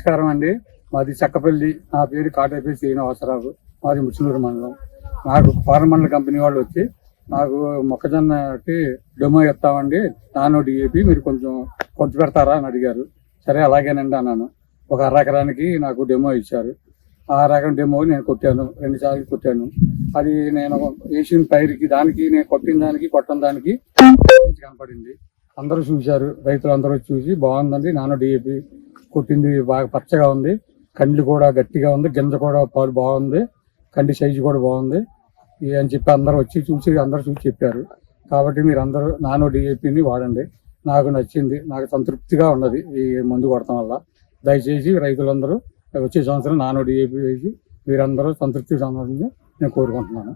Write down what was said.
నమస్కారం అండి. మాది చెక్కపల్లి. నా పేరు కాటేపల్లి శ్రీనివాసరావు. మాది ముచ్చునూరు మండలం. నాకు ఫారెన్ మండల కంపెనీ వాళ్ళు వచ్చి నాకు మొక్కజొన్నకి డెమో ఇస్తామండి, నానో డిఏపి మీరు కొంచెం కొంచెం పెడతారా అని అడిగారు. సరే అలాగేనండి అన్నాను. ఒక ఎకరానికి నాకు డెమో ఇచ్చారు. ఆ రకం డెమో నేను కొట్టాను, 2 సార్లు కొట్టాను. అది నేను వేసిన పైరుకి దానికి నేను కొట్టిన దానికి కొట్టని దానికి కనపడింది. అందరూ చూశారు, రైతులు అందరూ చూసి బాగుందండి, నానో డిఏపి కొట్టింది బాగా పచ్చగా ఉంది, కండ్లు కూడా గట్టిగా ఉంది, గింజ కూడా పాలు బాగుంది, కండి సైజు కూడా బాగుంది అని చెప్పి అందరూ అందరూ చూసి చెప్పారు. కాబట్టి మీరు అందరూ నానో డిఏపిని వాడండి. నాకు నచ్చింది, నాకు సంతృప్తిగా ఉన్నది ఈ మందు కొడటం వల్ల. దయచేసి రైతులందరూ వచ్చే సంవత్సరం నానో డిఏపి వేసి మీరందరూ సంతృప్తి సంబంధించి నేను కోరుకుంటున్నాను.